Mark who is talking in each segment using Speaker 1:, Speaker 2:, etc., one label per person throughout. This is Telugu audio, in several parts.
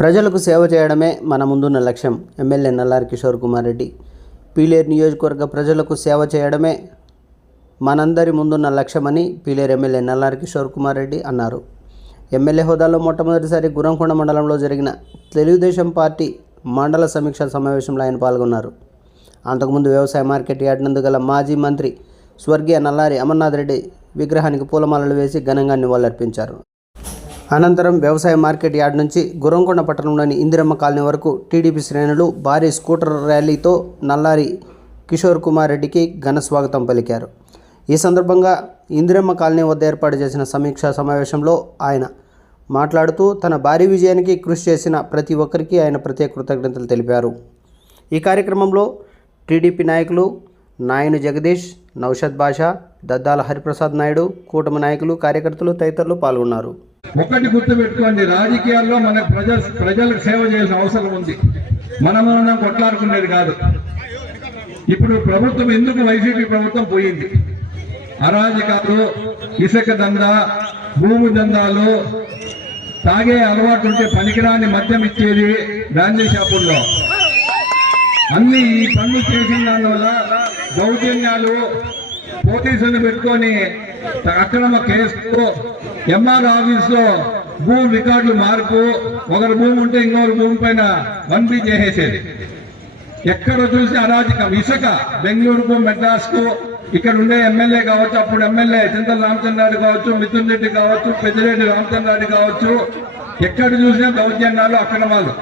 Speaker 1: ప్రజలకు సేవ చేయడమే మన ముందున్న లక్ష్యం. ఎమ్మెల్యే నల్లారి కిషోర్ కుమార్ రెడ్డి. పీలేరు నియోజకవర్గ ప్రజలకు సేవ చేయడమే మనందరి ముందున్న లక్ష్యమని పీలేరు ఎమ్మెల్యే నల్లారి కిషోర్ కుమార్ రెడ్డి అన్నారు. ఎమ్మెల్యే హోదాలో మొట్టమొదటిసారి గురంకొండ మండలంలో జరిగిన తెలుగుదేశం పార్టీ మండల సమీక్ష సమావేశంలో ఆయన పాల్గొన్నారు. అంతకుముందు వ్యవసాయ మార్కెట్ యార్డ్ నందు గల మాజీ మంత్రి స్వర్గీయ నల్లారి అమర్నాథ్ రెడ్డి విగ్రహానికి పూలమాలలు వేసి ఘనంగా నివాళులర్పించారు. అనంతరం వ్యవసాయ మార్కెట్ యార్డ్ నుంచి గురంకొండ పట్టణంలోని ఇందిరమ్మ కాలనీ వరకు టీడీపీ శ్రేణులు భారీ స్కూటర్ ర్యాలీతో నల్లారి కిషోర్ కుమార్ రెడ్డికి ఘన స్వాగతం పలికారు. ఈ సందర్భంగా ఇందిరమ్మ కాలనీ వద్ద ఏర్పాటు చేసిన సమీక్షా సమావేశంలో ఆయన మాట్లాడుతూ తన భారీ విజయానికి కృషి చేసిన ప్రతి ఒక్కరికి ఆయన ప్రత్యేక కృతజ్ఞతలు తెలిపారు. ఈ కార్యక్రమంలో టీడీపీ నాయకులు నాయను జగదీష్ నౌషద్ బాషా దద్దాల హరిప్రసాద్ నాయుడు కూటమి నాయకులు కార్యకర్తలు తదితరులు పాల్గొన్నారు.
Speaker 2: ఒకటి గుర్తు పెట్టుకోండి రాజకీయాల్లో మన ప్రజ ప్రజలకు సేవ చేయాల్సిన అవసరం ఉంది. మనం మనం కొట్లాడుకునేది కాదు. ఇప్పుడు ప్రభుత్వం ఎందుకు వైసీపీ ప్రభుత్వం పోయింది? అరాజకాలు ఇసుక దందా భూమి దందాలు తాగే అలవాటు ఉంటే పనికిరాని మద్యం ఇచ్చేది గాంధీ షాపుల్లో. అన్ని ఈ పనులు చేసిన దానివల్ల దౌర్జన్యాలు పోలీసులు పెట్టుకొని అక్రమ కేసు. ఎంఆర్ ఆఫీస్లో భూమి రికార్డులు మార్పు. ఒకరి భూమి ఉంటే ఇంకొకరి భూమి పైన వన్ చేసేసేది. ఎక్కడ చూసి అరాజకం. ఇసుక బెంగళూరుకు మెడ్రాస్కు ఇక్కడ ఉండే ఎమ్మెల్యే కావచ్చు అప్పుడు ఎమ్మెల్యే చింతల రామచంద్రారెడ్డి కావచ్చు మిథున్ రెడ్డి కావచ్చు పెద్దిరెడ్డి రామచంద్రారెడ్డి కావచ్చు. ఎక్కడ చూసినా దౌర్జన్యాలు అక్రమాలు.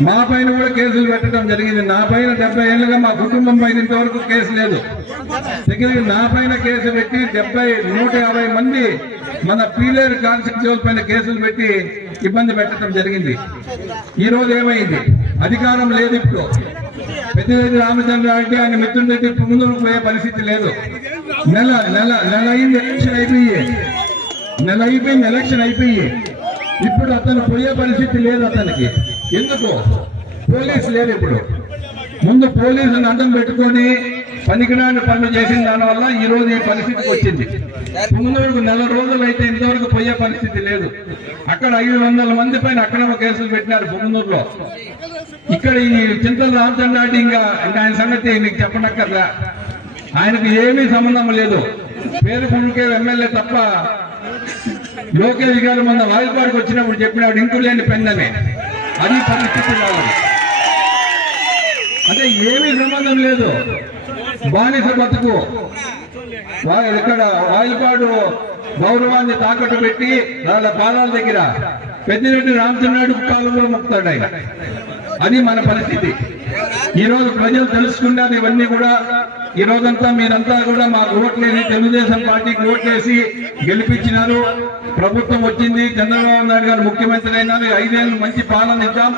Speaker 2: మా పైన కూడా కేసులు పెట్టడం జరిగింది. నా పైన డెబ్బై ఏళ్ళుగా మా కుటుంబం పైన ఇంతవరకు కేసు లేదు. సెకండ్ నా పైన కేసు పెట్టి డెబ్బై నూట యాభై మంది మన పీలేరు కాన్స్టిట్యూల్ పైన కేసులు పెట్టి ఇబ్బంది పెట్టడం జరిగింది. ఈ రోజు ఏమైంది? అధికారం లేదు ఇప్పుడు. పెద్దిరెడ్డి రామచంద్రారెడ్డి ఆయన మిత్రుడి ముందు ముందుకు పోయే పరిస్థితి లేదు. నెల నెల నెల అయింది ఎలక్షన్ అయిపోయి. నెల అయిపోయింది ఎలక్షన్ అయిపోయి. ఇప్పుడు అతను పోయే పరిస్థితి లేదు అతనికి. ఎందుకు? పోలీసు లేరు ఇప్పుడు. ముందు పోలీసులను అడ్డం పెట్టుకొని పనికిరాని పనులు చేసిన దానివల్ల ఈ రోజు ఈ పరిస్థితికి వచ్చింది. ముందు నెల రోజులు అయితే ఇంతవరకు పోయే పరిస్థితి లేదు. అక్కడ ఐదు వందల మంది పైన అక్రమ కేసులు పెట్టినారు పొంగనూరులో ఇక్కడ ఈ చింతల రామచంద్రారెడ్డి ఇంకా ఆయన సంగతి మీకు చెప్పనక్కర్లా. ఆయనకు ఏమీ సంబంధం లేదు. పేరు కొనుకే ఎమ్మెల్యే తప్ప లోకేష్ గారు మన వాయుపాడుకు వచ్చినప్పుడు చెప్పినాడు ఇంకులేని పెందని అది పరిస్థితి రావాలి అంటే ఏమీ సంబంధం లేదు. బానిస బతుకు. వా- ఇక్కడ వాయిపాడు గౌరవాన్ని తాకట్టు పెట్టి వాళ్ళ పాదాల దగ్గర పెద్దిరెడ్డి రామచంద్రుడు కాలంలో మొక్కుతాడు ఆయన. అది మన పరిస్థితి. ఈ రోజు ప్రజలు తెలుసుకున్నారు ఇవన్నీ కూడా. ఈ రోజంతా మీరంతా కూడా మాకు ఓట్లేని తెలుగుదేశం పార్టీకి ఓట్లేసి గెలిపించినారు. ప్రభుత్వం వచ్చింది. చంద్రబాబు నాయుడు గారు ముఖ్యమంత్రి అయినారు. ఐదేళ్ళు మంచి పాలన ఇద్దాం.